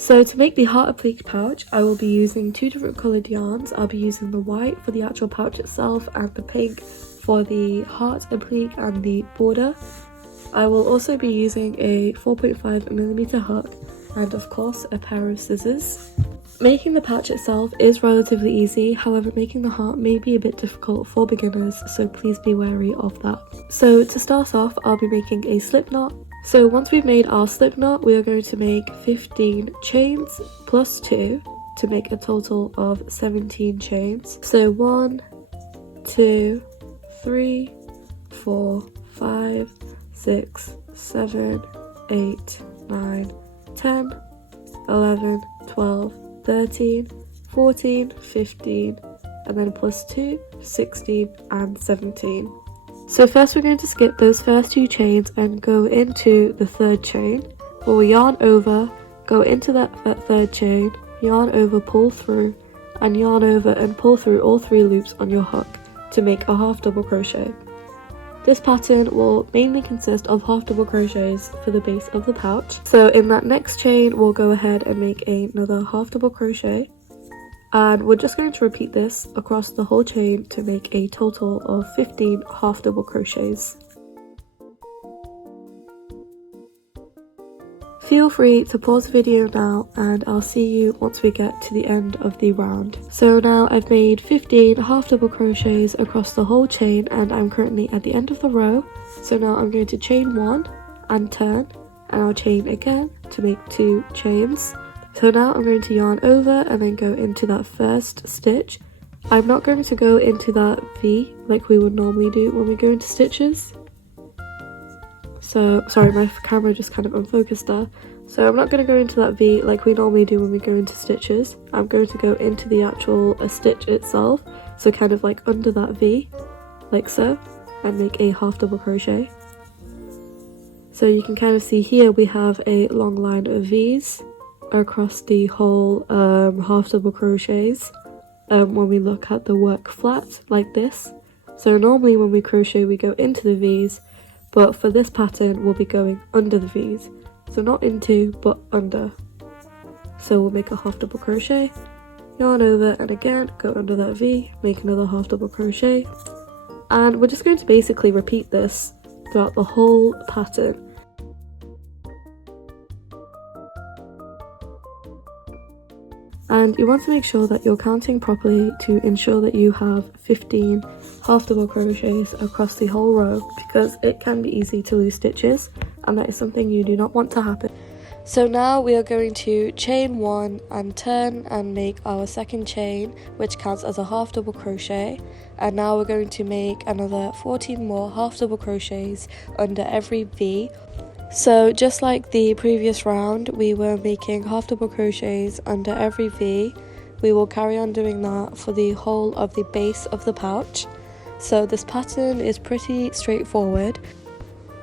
So to make the heart applique pouch, I will be using 2 different coloured yarns. I'll be using the white for the actual pouch itself and the pink for the heart applique and the border. I will also be using a 4.5mm hook and of course a pair of scissors. Making the pouch itself is relatively easy, however making the heart may be a bit difficult for beginners, so please be wary of that. So to start off, I'll be making a slip knot. So once we've made our slip knot, we are going to make 15 chains plus 2 to make a total of 17 chains. So 1, 2, 3, 4, 5, 6, 7, 8, 9, 10, 11, 12, 13, 14, 15, and then plus 2, 16 and 17. So first we're going to skip those first 2 chains and go into the 3rd chain. We'll yarn over, go into that 3rd chain, yarn over, pull through, and yarn over and pull through all 3 loops on your hook to make a half double crochet. This pattern will mainly consist of half double crochets for the base of the pouch. So in that next chain we'll go ahead and make another half double crochet, and we're just going to repeat this across the whole chain to make a total of 15 half double crochets. Feel free to pause the video now and I'll see you once we get to the end of the round. So now I've made 15 half double crochets across the whole chain and I'm currently at the end of the row. So now I'm going to chain 1 and turn, and I'll chain again to make 2 chains. So now I'm going to yarn over and then go into that first stitch. I'm not going to go into that V like we would normally do when we go into stitches. So, sorry, my camera just kind of unfocused there. So I'm not going to go into that V like we normally do when we go into stitches. I'm going to go into the actual stitch itself, so kind of like under that V, like so, and make a half double crochet. So you can kind of see here we have a long line of V's across the whole half double crochets when we look at the work flat like this. So normally when we crochet we go into the V's, but for this pattern we'll be going under the V's, so not into but under. So we'll make a half double crochet, yarn over, and again go under that V, make another half double crochet, and we're just going to basically repeat this throughout the whole pattern. And you want to make sure that you're counting properly to ensure that you have 15 half double crochets across the whole row, because it can be easy to lose stitches and that is something you do not want to happen. So now we are going to chain 1 and turn and make our second chain, which counts as a half double crochet, and now we're going to make another 14 more half double crochets under every V. So just like the previous round, we were making half double crochets under every V. We will carry on doing that for the whole of the base of the pouch. So this pattern is pretty straightforward.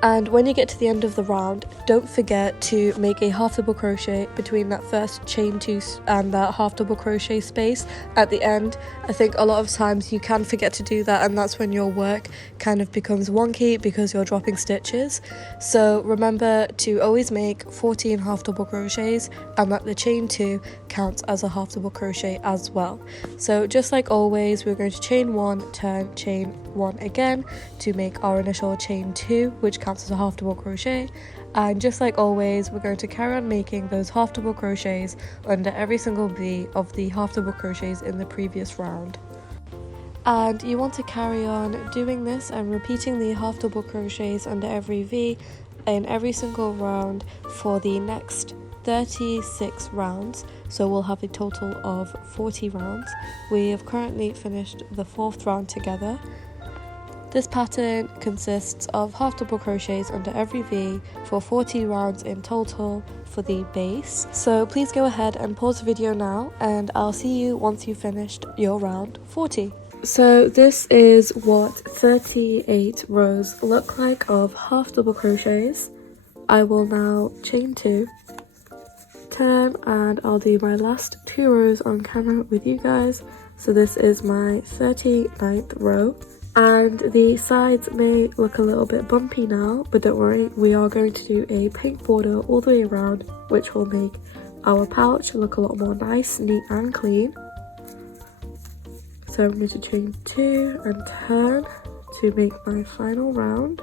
And when you get to the end of the round, don't forget to make a half double crochet between that first chain 2 and that half double crochet space at the end. I think a lot of times you can forget to do that, and that's when your work kind of becomes wonky because you're dropping stitches. So remember to always make 14 half double crochets, and that the chain 2 counts as a half double crochet as well. So just like always, we're going to chain 1, turn, chain 1 again to make our initial chain 2, which counts as a half double crochet, and just like always we're going to carry on making those half double crochets under every single V of the half double crochets in the previous round. And you want to carry on doing this and repeating the half double crochets under every V in every single round for the next 36 rounds, so we'll have a total of 40 rounds. We have currently finished the 4th round together. This pattern consists of half double crochets under every V for 40 rounds in total for the base. So please go ahead and pause the video now and I'll see you once you've finished your round 40. So this is what 38 rows look like of half double crochets. I will now chain 2, turn, and I'll do my last 2 rows on camera with you guys. So this is my 39th row. And the sides may look a little bit bumpy now, but don't worry, we are going to do a pink border all the way around, which will make our pouch look a lot more nice, neat and clean. So I'm going to chain 2 and turn to make my final round.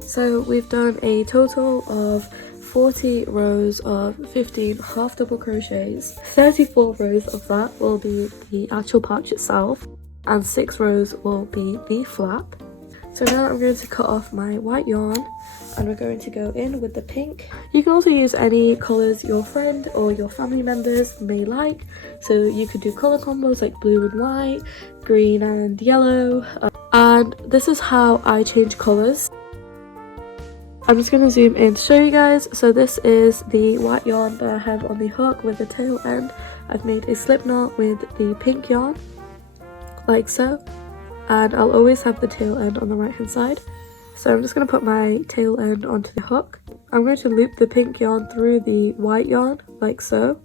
So we've done a total of 40 rows of 15 half double crochets. 34 rows of that will be the actual pouch itself, and 6 rows will be the flap. So now I'm going to cut off my white yarn, and we're going to go in with the pink. You can also use any colours your friend or your family members may like. So you could do colour combos like blue and white, green and yellow. And this is how I change colours. I'm just going to zoom in to show you guys. So this is the white yarn that I have on the hook with the tail end. I've made a slip knot with the pink yarn, like so. And I'll always have the tail end on the right hand side. So I'm just going to put my tail end onto the hook. I'm going to loop the pink yarn through the white yarn, like so.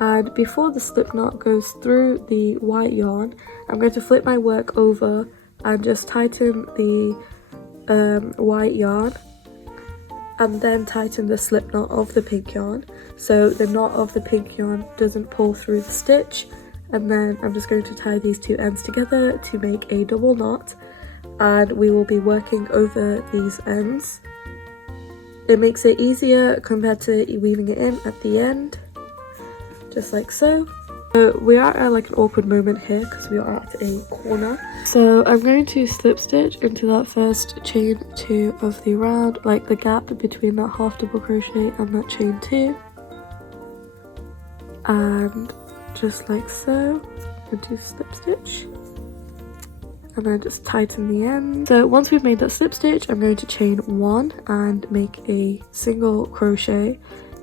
And before the slip knot goes through the white yarn, I'm going to flip my work over and just tighten the white yarn, and then tighten the slip knot of the pink yarn so the knot of the pink yarn doesn't pull through the stitch. And then I'm just going to tie these two ends together to make a double knot, and we will be working over these ends. It makes it easier compared to weaving it in at the end, just like so. So we are at like an awkward moment here because we are at a corner. So I'm going to slip stitch into that first chain 2 of the round, like the gap between that half double crochet and that chain 2, and just like so, into slip stitch, and then just tighten the end. So once we've made that slip stitch, I'm going to chain 1 and make a single crochet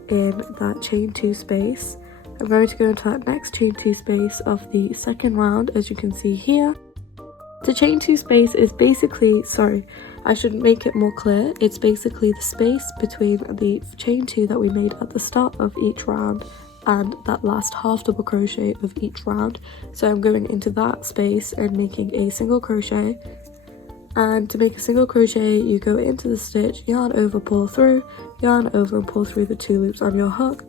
in that chain 2 space. I'm going to go into that next chain 2 space of the second round, as you can see here. The chain 2 space is basically, sorry, I should make it more clear, it's basically the space between the chain 2 that we made at the start of each round and that last half double crochet of each round. So I'm going into that space and making a single crochet. And to make a single crochet, you go into the stitch, yarn over, pull through, yarn over and pull through the 2 loops on your hook,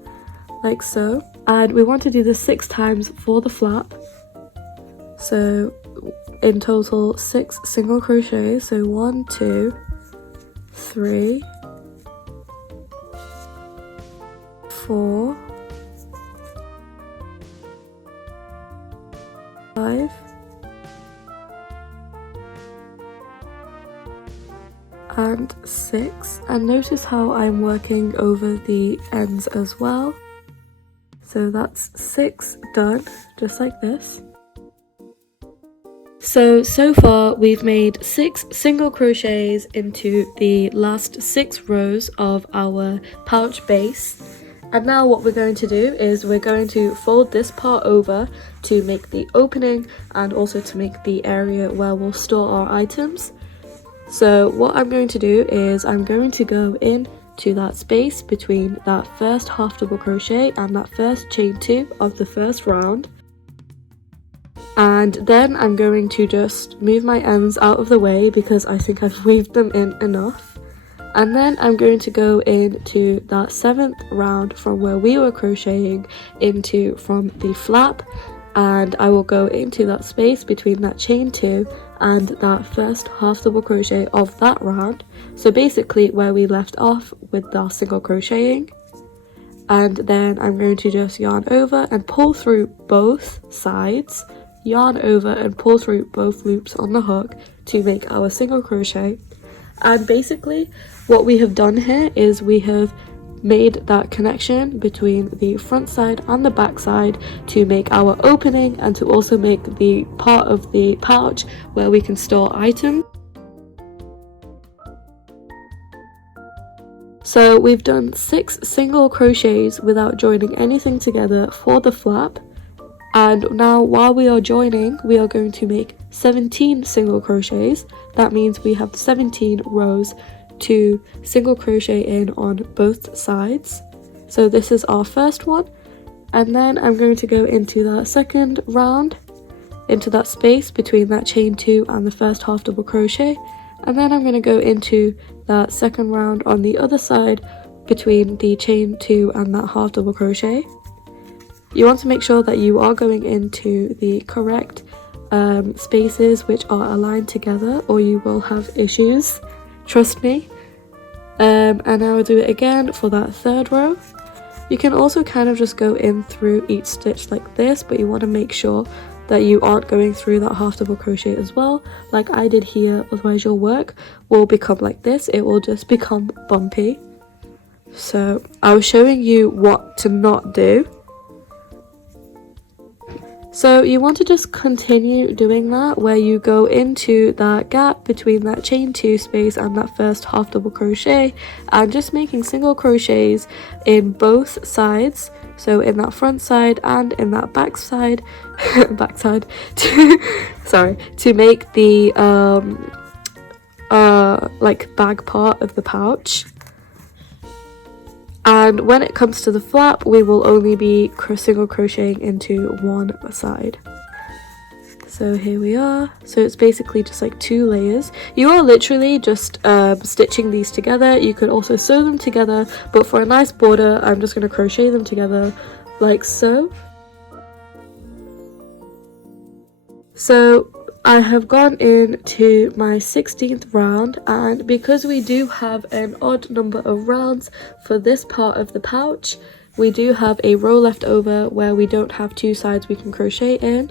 like so. And we want to do this 6 times for the flap. So in total 6 single crochets. So 1, 2, 3, 4, 5, and 6. And notice how I'm working over the ends as well. So that's 6 done, just like this. So far we've made 6 single crochets into the last 6 rows of our pouch base. And now what we're going to do is we're going to fold this part over to make the opening and also to make the area where we'll store our items. So what I'm going to do is I'm going to go in to that space between that first half double crochet and that first chain 2 of the first round, and then I'm going to just move my ends out of the way because I think I've weaved them in enough. And then I'm going to go into that 7th round from where we were crocheting into from the flap, and I will go into that space between that chain 2 and that first half double crochet of that round, so basically where we left off with our single crocheting. And then I'm going to just yarn over and pull through both sides, yarn over and pull through both loops on the hook to make our single crochet. And basically what we have done here is we have made that connection between the front side and the back side to make our opening and to also make the part of the pouch where we can store items. So we've done 6 single crochets without joining anything together for the flap, and now while we are joining we are going to make 17 single crochets. That means we have 17 rows to single crochet in on both sides. So this is our first one, and then I'm going to go into that second round, into that space between that chain 2 and the first half double crochet, And then I'm going to go into that second round on the other side between the chain 2 and that half double crochet. You want to make sure that you are going into the correct spaces which are aligned together, or you will have issues, trust me. And I will do it again for that third row. You can also kind of just go in through each stitch like this, but you want to make sure that you aren't going through that half double crochet as well, like I did here, otherwise your work will become like this, it will just become bumpy. So I was showing you what to not do. So you want to just continue doing that, where you go into that gap between that chain 2 space and that first half double crochet, and just making single crochets in both sides, so in that front side and in that back side to make the like bag part of the pouch. And when it comes to the flap, we will only be single crocheting into one side. So here we are. So it's basically just like 2 layers. You are literally just stitching these together. You could also sew them together, but for a nice border, I'm just going to crochet them together like so. So I have gone into my 16th round, and because we do have an odd number of rounds for this part of the pouch, we do have a row left over where we don't have 2 sides we can crochet in.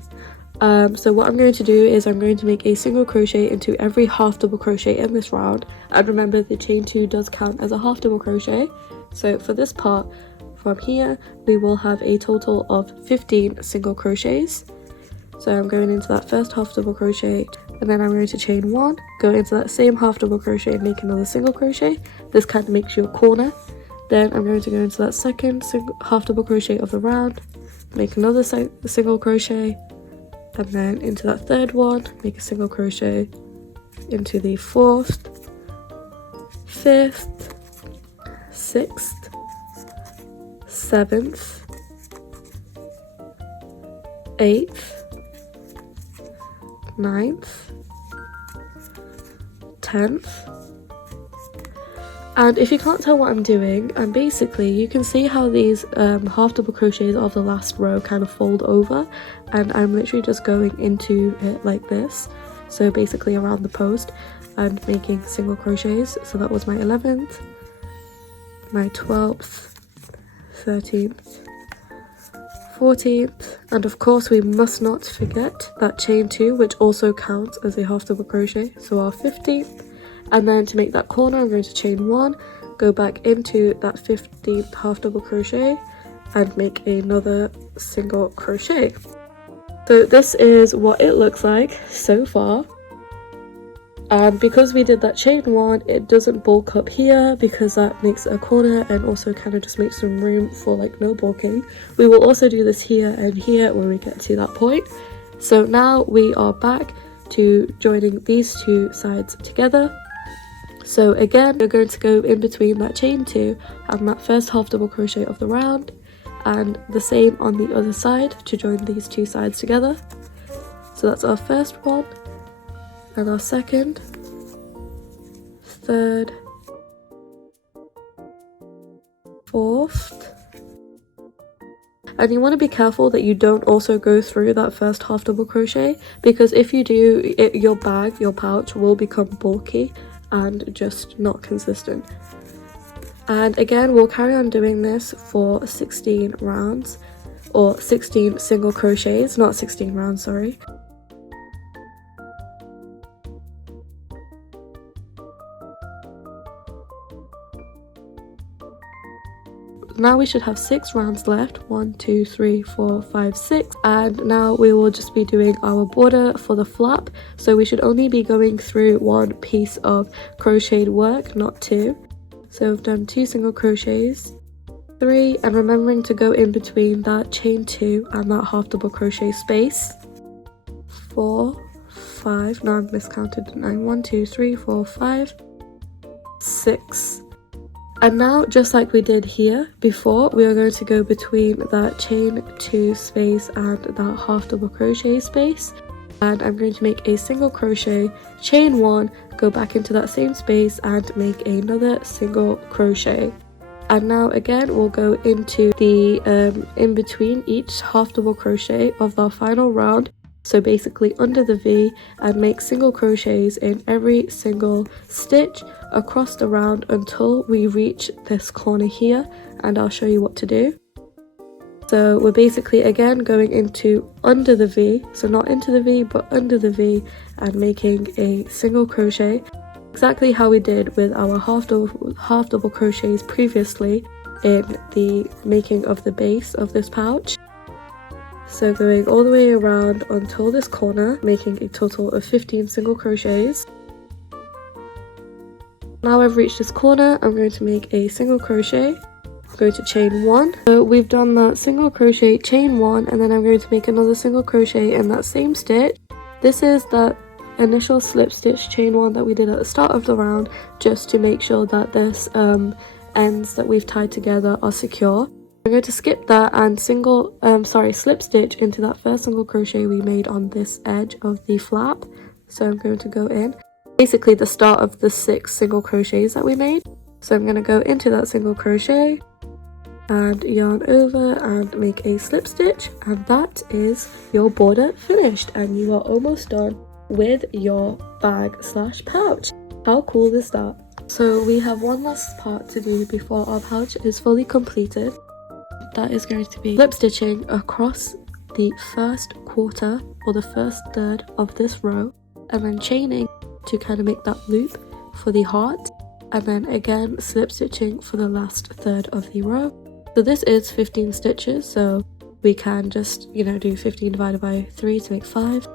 So what I'm going to do is I'm going to make a single crochet into every half double crochet in this round, and remember the chain 2 does count as a half double crochet. So for this part from here, we will have a total of 15 single crochets. So I'm going into that first half double crochet, and then I'm going to chain 1, go into that same half double crochet and make another single crochet. This kind of makes you a corner. Then I'm going to go into that second half double crochet of the round, make another single crochet, and then into that third one, make a single crochet into the 4th, 5th, 6th, 7th, 8th, 9th, 10th. And if you can't tell what I'm doing, and basically you can see how these half double crochets of the last row kind of fold over, and I'm literally just going into it like this, so basically around the post and making single crochets. So that was my 11th, my 12th, 13th, 14th, and of course we must not forget that chain 2, which also counts as a half double crochet, so our 15th. And then to make that corner, I'm going to chain 1, go back into that 15th half double crochet and make another single crochet. So this is what it looks like so far. And because we did that chain 1, it doesn't bulk up here because that makes a corner and also kind of just makes some room for like no bulking. We will also do this here and here when we get to that point. So now we are back to joining these 2 sides together. So again, we're going to go in between that chain 2 and that first half double crochet of the round, and the same on the other side to join these 2 sides together. So that's our first one, and our second, third, 4th. And you want to be careful that you don't also go through that first half double crochet, because if you do, your bag, your pouch will become bulky and just not consistent. And again, we'll carry on doing this for 16 rounds, or 16 single crochets, not 16 rounds, sorry. Now we should have 6 rounds left, 1, 2, 3, 4, 5, 6, and now we will just be doing our border for the flap. So we should only be going through 1 piece of crocheted work, not 2. So we've done 2 single crochets, 3, and remembering to go in between that chain 2 and that half double crochet space, 4, 5, no, I've miscounted, 9, 1, 2, 3, 4, 5, 6. And now, just like we did here before, we are going to go between that chain 2 space and that half double crochet space. and I'm going to make a single crochet, chain 1, go back into that same space and make another single crochet. And now again we'll go into the in between each half double crochet of our final round, so basically under the V, and make single crochets in every single stitch across the round until we reach this corner here, and I'll show you what to do. So we're basically again going into under the V, so not into the V but under the V, and making a single crochet, exactly how we did with our half double crochets previously in the making of the base of this pouch. So going all the way around until this corner, making a total of 15 single crochets. Now I've reached this corner, I'm going to make a single crochet. I'm going to chain 1. So we've done that single crochet, chain 1, and then I'm going to make another single crochet in that same stitch. This is that initial slip stitch chain 1 that we did at the start of the round, just to make sure that this ends that we've tied together are secure. I'm going to skip that and slip stitch into that first single crochet we made on this edge of the flap. So I'm going to go in, basically the start of the 6 single crochets that we made. So I'm going to go into that single crochet and yarn over and make a slip stitch, and that is your border finished, and you are almost done with your bag / pouch. How cool is that? So we have one last part to do before our pouch is fully completed. That is going to be slip stitching across the first quarter or the first third of this row, and then chaining to kind of make that loop for the heart, and then again slip stitching for the last third of the row. So this is 15 stitches, so we can just, do 15 divided by 3 to make 5.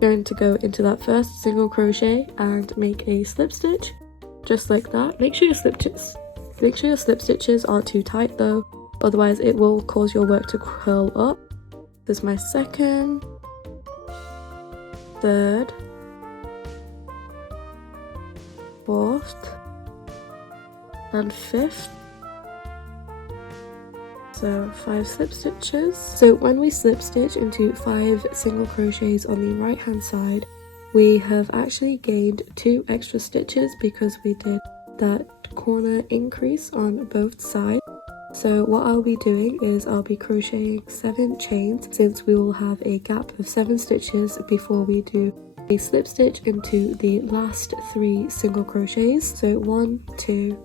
Going to go into that first single crochet and make a slip stitch, just like that. Make sure your slip stitches aren't too tight though, otherwise it will cause your work to curl up. This is my second, third, fourth, and fifth. So 5 slip stitches. So when we slip stitch into 5 single crochets on the right hand side, we have actually gained 2 extra stitches because we did that corner increase on both sides. So what I'll be doing is I'll be crocheting 7 chains, since we will have a gap of 7 stitches before we do a slip stitch into the last 3 single crochets. So 1, 2,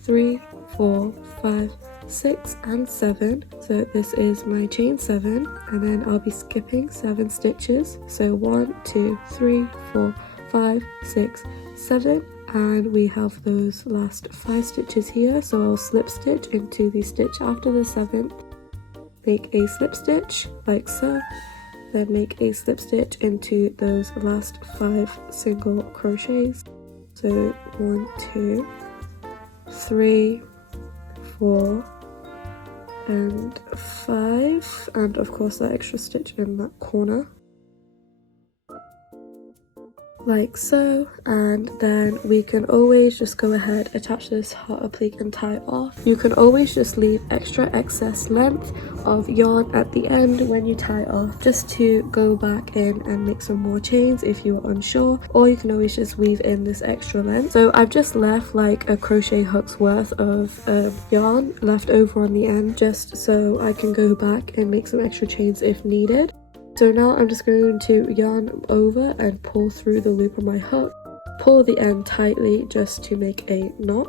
3, 4, 5, 6 and 7. So this is my chain 7, and then I'll be skipping 7 stitches. So 1, 2, 3, 4, 5, 6, 7, and we have those last 5 stitches here. So I'll slip stitch into the stitch after the 7th, make a slip stitch like so, then make a slip stitch into those last 5 single crochets. So 1, 2, 3, 4 and 5, and of course that extra stitch in that corner, like so. And then we can always just go ahead, attach this heart applique and tie it off. You can always just leave extra excess length of yarn at the end when you tie it off, just to go back in and make some more chains if you are unsure, or you can always just weave in this extra length. So I've just left like a crochet hook's worth of yarn left over on the end, just so I can go back and make some extra chains if needed. So now I'm just going to yarn over and pull through the loop on my hook, pull the end tightly just to make a knot,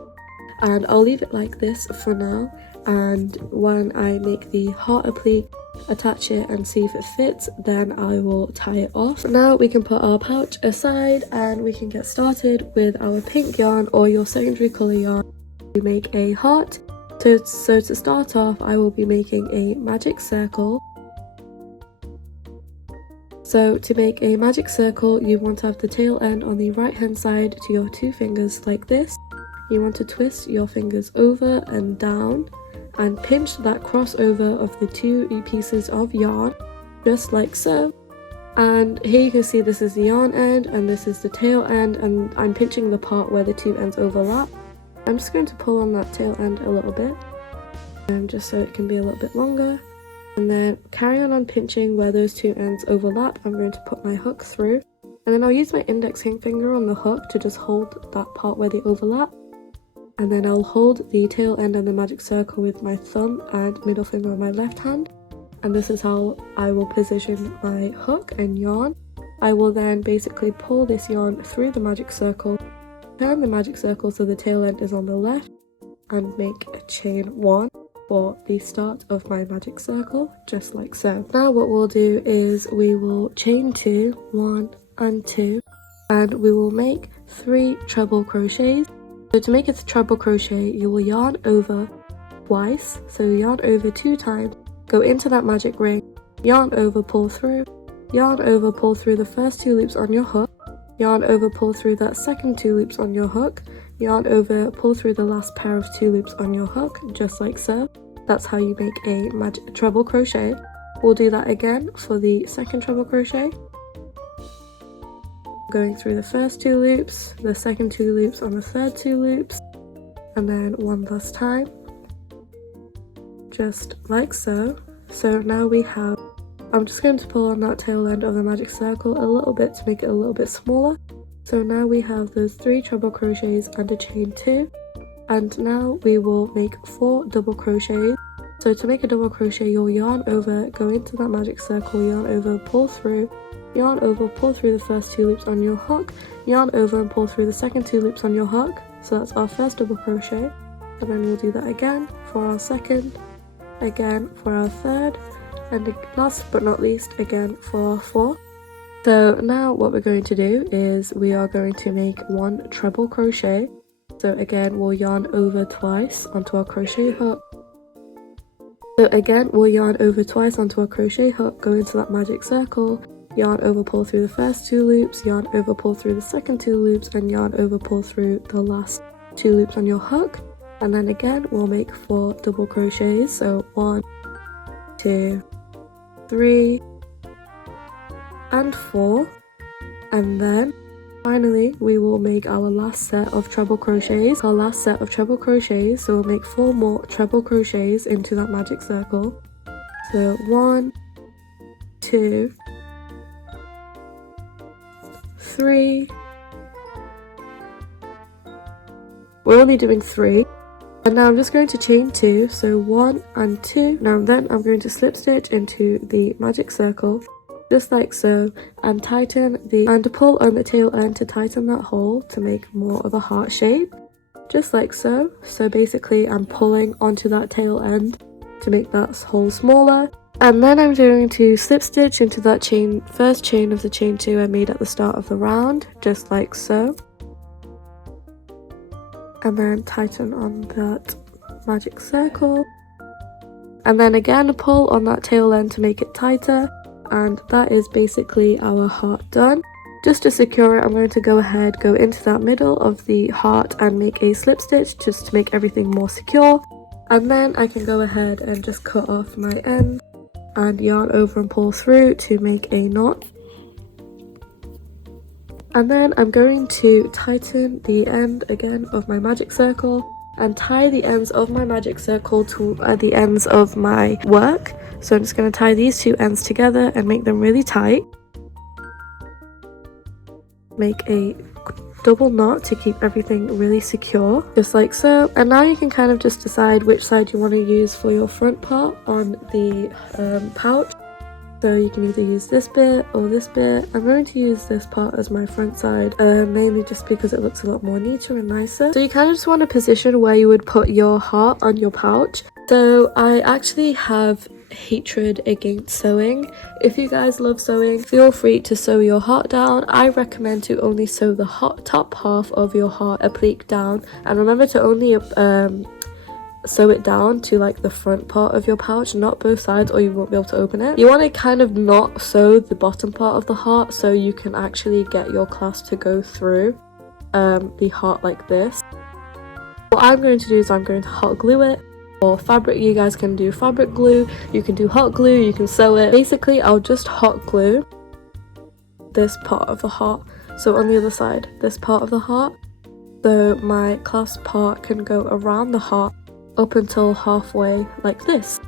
and I'll leave it like this for now, and when I make the heart applique, attach it and see if it fits, then I will tie it off. Now we can put our pouch aside and we can get started with our pink yarn or your secondary colour yarn to make a heart. So to start off, I will be making a magic circle. So to make a magic circle, you want to have the tail end on the right hand side to your 2 fingers like this. You want to twist your fingers over and down and pinch that crossover of the 2 pieces of yarn, just like so. And here you can see this is the yarn end and this is the tail end, and I'm pinching the part where the 2 ends overlap. I'm just going to pull on that tail end a little bit, just so it can be a little bit longer. And then carry on pinching where those two ends overlap. I'm going to put my hook through, and then I'll use my index finger on the hook to just hold that part where they overlap. And then I'll hold the tail end of the magic circle with my thumb and middle finger on my left hand. And this is how I will position my hook and yarn. I will then basically pull this yarn through the magic circle, turn the magic circle so the tail end is on the left, and make a chain 1 for the start of my magic circle, just like so. Now what we'll do is we will chain 2, 1 and 2, and we will make 3 treble crochets. So to make a treble crochet, you will yarn over twice, so yarn over 2 times, go into that magic ring, yarn over, pull through, yarn over, pull through the first 2 loops on your hook, yarn over, pull through that second 2 loops on your hook, yarn over, pull through the last pair of 2 loops on your hook, just like so. That's how you make a treble crochet. We'll do that again for the second treble crochet. Going through the first 2 loops, the second 2 loops on the third 2 loops, and then one last time, just like so. So now we have, I'm just going to pull on that tail end of the magic circle a little bit to make it a little bit smaller. So now we have those 3 treble crochets and a chain 2, and now we will make 4 double crochets. So to make a double crochet, you'll yarn over, go into that magic circle, yarn over, pull through, yarn over, pull through the first 2 loops on your hook, yarn over and pull through the second 2 loops on your hook. So that's our first double crochet, and then we'll do that again for our second, again for our third, and last but not least again for our fourth. So now what we're going to do is we are going to make 1 treble crochet. So again, we'll yarn over twice onto our crochet hook. So again, we'll yarn over twice onto our crochet hook, go into that magic circle, yarn over, pull through the first 2 loops, yarn over, pull through the second 2 loops, and yarn over, pull through the last 2 loops on your hook. And then again, we'll make 4 double crochets. So 1, 2, 3, and 4. And then finally, we will make our last set of treble crochets. So we'll make 4 more treble crochets into that magic circle. So 1, 2, 3. We're only doing 3. And now I'm just going to chain 2, so 1 and 2. Now then I'm going to slip stitch into the magic circle, just like so, and pull on the tail end to tighten that hole to make more of a heart shape, just like so. So basically I'm pulling onto that tail end to make that hole smaller, and then I'm going to slip stitch into that first chain of the chain 2 I made at the start of the round, just like so, and then tighten on that magic circle, and then again pull on that tail end to make it tighter. And that is basically our heart done. Just to secure it, I'm going to go into that middle of the heart and make a slip stitch just to make everything more secure. And then I can go ahead and just cut off my end and yarn over and pull through to make a knot. And then I'm going to tighten the end again of my magic circle and tie the ends of my magic circle to the ends of my work. So I'm just going to tie these 2 ends together and make them really tight. Make a double knot to keep everything really secure, just like so. And now you can kind of just decide which side you want to use for your front part on the pouch. So you can either use this bit or this bit. I'm going to use this part as my front side, mainly just because it looks a lot more neater and nicer. So you kind of just want to position where you would put your heart on your pouch. So I actually have hatred against sewing. If you guys love sewing, feel free to sew your heart down. I recommend to only sew the top half of your heart applique down, and remember to only sew it down to like the front part of your pouch, not both sides, or you won't be able to open it. You want to kind of not sew the bottom part of the heart so you can actually get your clasp to go through the heart like this. What I'm going to do is I'm going to hot glue it. Or fabric, you guys can do fabric glue, you can do hot glue, you can sew it. Basically I'll just hot glue this part of the heart, so on the other side, this part of the heart, so my clasp part can go around the heart up until halfway like this.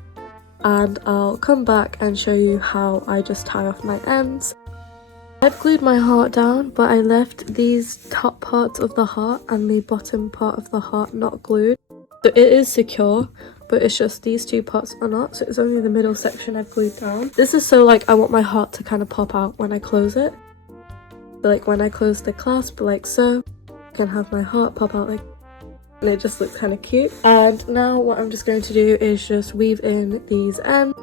and I'll come back and show you how I just tie off my ends. I've glued my heart down, but I left these top parts of the heart and the bottom part of the heart not glued. So it is secure, but it's just these two parts are not, so it's only the middle section I've glued down. This is so like I want my heart to kind of pop out when I close it. So like when I close the clasp like so, I can have my heart pop out like, and it just looks kind of cute. And now what I'm just going to do is just weave in these ends.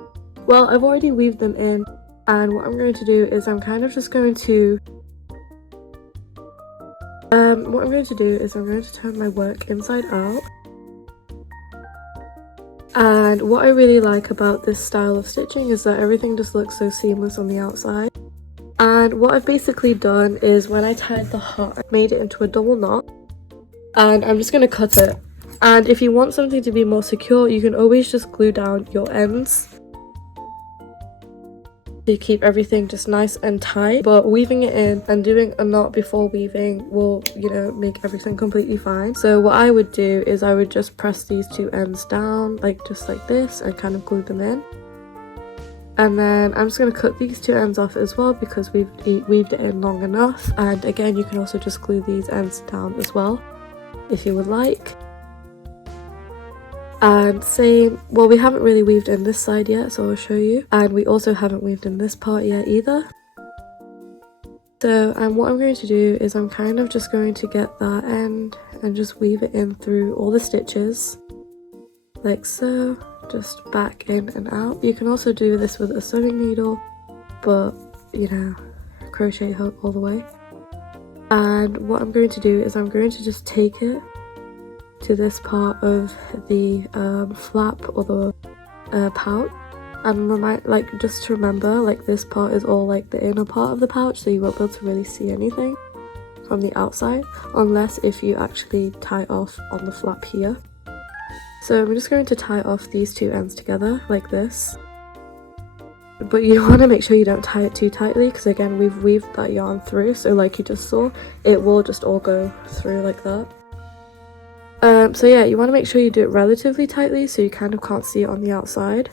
Well, I've already weaved them in, and what I'm going to do is I'm just going to turn my work inside out. And what I really like about this style of stitching is that everything just looks so seamless on the outside. And what I've basically done is when I tied the heart, I made it into a double knot, and I'm just going to cut it. And if you want something to be more secure, you can always just glue down your ends to keep everything just nice and tight, but weaving it in and doing a knot before weaving will, you know, make everything completely fine. So what I would do is I would just press these two ends down like just like this and kind of glue them in. And then I'm just going to cut these two ends off as well because we've weaved it in long enough. And again, you can also just glue these ends down as well if you would like. And same, well, we haven't really weaved in this side yet, so I'll show you. And we also haven't weaved in this part yet either. So, and what I'm going to do is I'm kind of just going to get that end and just weave it in through all the stitches. Like so, just back in and out. You can also do this with a sewing needle, but, you know, crochet hook all the way. And what I'm going to do is I'm going to just take it to this part of the flap or the pouch, and just to remember, like this part is all like the inner part of the pouch, so you won't be able to really see anything from the outside unless if you actually tie off on the flap here. So I'm just going to tie off these two ends together like this, but you want to make sure you don't tie it too tightly because again we've weaved that yarn through, so like you just saw, it will just all go through like that. So yeah, you want to make sure you do it relatively tightly so you kind of can't see it on the outside.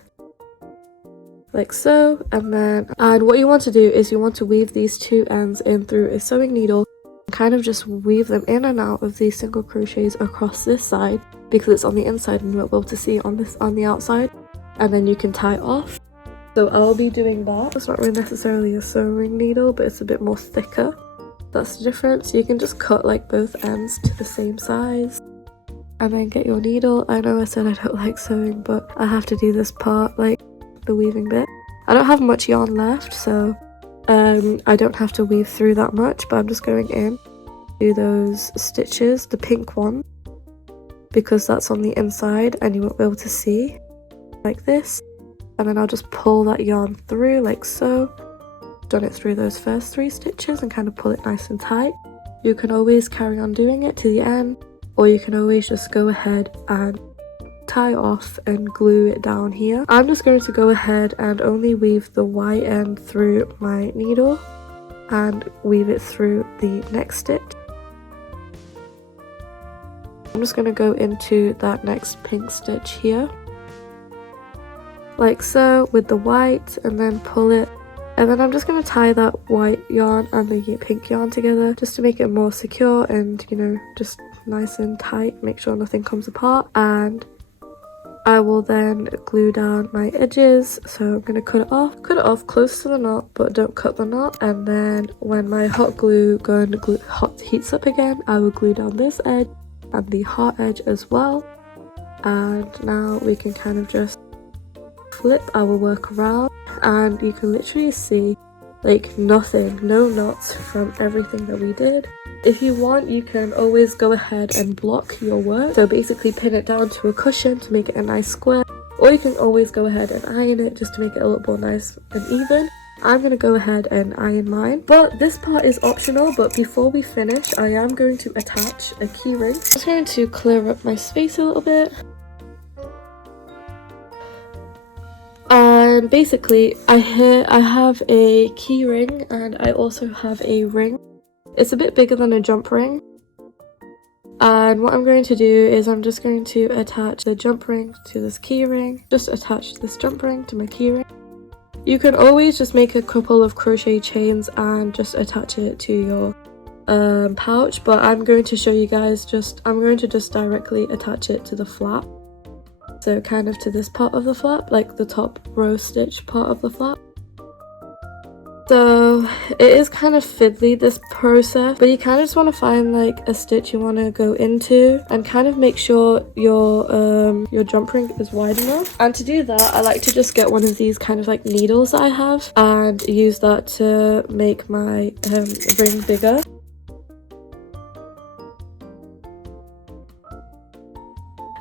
Like so, and what you want to do is you want to weave these two ends in through a sewing needle and kind of just weave them in and out of these single crochets across this side because it's on the inside and you won't be able to see it on the outside, and then you can tie it off. So I'll be doing that. It's not really necessarily a sewing needle, but it's a bit more thicker. That's the difference. You can just cut like both ends to the same size and then get your needle. I know I said I don't like sewing, but I have to do this part, like the weaving bit. I don't have much yarn left, so I don't have to weave through that much, but I'm just going in to those stitches, the pink one, because that's on the inside and you won't be able to see, like this. And then I'll just pull that yarn through like so. Done it through those first 3 stitches and kind of pull it nice and tight. You can always carry on doing it to the end, or you can always just go ahead and tie off and glue it down here. I'm just going to go ahead and only weave the white end through my needle and weave it through the next stitch. I'm just going to go into that next pink stitch here, like so, with the white, and then pull it. And then I'm just going to tie that white yarn and the pink yarn together just to make it more secure and, you know, just nice and tight, make sure nothing comes apart. And I will then glue down my edges, so I'm going to cut it off close to the knot, but don't cut the knot. And then when my hot glue heats up again, I will glue down this edge and the hot edge as well. And now we can kind of just flip our work around, and you can literally see like nothing, no knots from everything that we did. If you want, you can always go ahead and block your work, so basically pin it down to a cushion to make it a nice square, or you can always go ahead and iron it just to make it a little more nice and even. I'm going to go ahead and iron mine, but this part is optional. But before we finish, I am going to attach a key ring. I'm just going to clear up my space a little bit. And basically I have a key ring and I also have a ring. It's a bit bigger than a jump ring, And what I'm going to do is I'm just going to attach the jump ring to this key ring. Just attach this jump ring to my key ring. You can always just make a couple of crochet chains and just attach it to your pouch, but I'm going to show you guys I'm going to just directly attach it to the flap. So kind of to this part of the flap, like the top row stitch part of the flap. So it is kind of fiddly, this process, but you kind of just want to find like a stitch you want to go into and kind of make sure your jump ring is wide enough. And to do that, I like to just get one of these kind of like needles that I have and use that to make my ring bigger.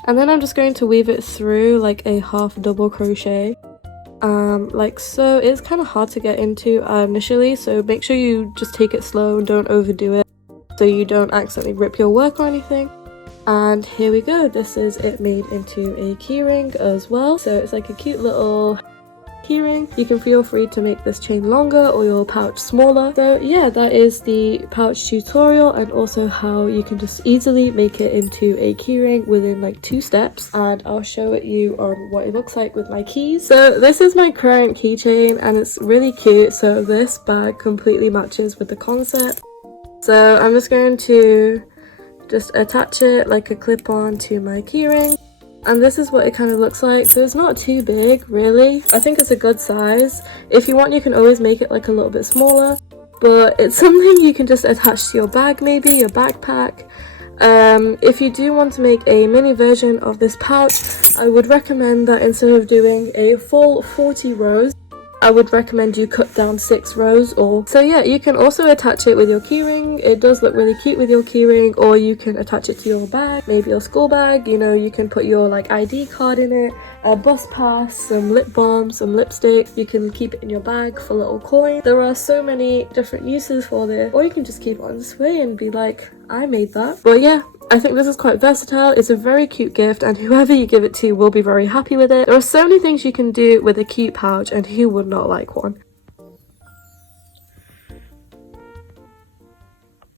And then I'm just going to weave it through like a half double crochet. Like so. It's kind of hard to get into initially, so make sure you just take it slow and don't overdo it so you don't accidentally rip your work or anything. And here we go, this is it made into a keyring as well. So it's like a cute little keyring. You can feel free to make this chain longer or your pouch smaller. So yeah, that is the pouch tutorial, and also how you can just easily make it into a keyring within like 2 steps. And I'll show it you on what it looks like with my keys. So this is my current keychain and it's really cute. So this bag completely matches with the concept. So I'm just going to just attach it like a clip-on to my keyring. And this is what it kind of looks like. So it's not too big, really. I think it's a good size. If you want, you can always make it like a little bit smaller, but it's something you can just attach to your bag, maybe your backpack. If you do want to make a mini version of this pouch, I would recommend that instead of doing a full 40 rows, I would recommend you cut down 6 rows. Or so yeah, you can also attach it with your keyring. It does look really cute with your keyring, or you can attach it to your bag, maybe your school bag. You know, you can put your like ID card in it, a bus pass, some lip balm, some lipstick. You can keep it in your bag for little coins. There are so many different uses for this, or you can just keep it on display and be like, I made that. But yeah, I think this is quite versatile. It's a very cute gift, and whoever you give it to will be very happy with it. There are so many things you can do with a cute pouch, and who would not like one?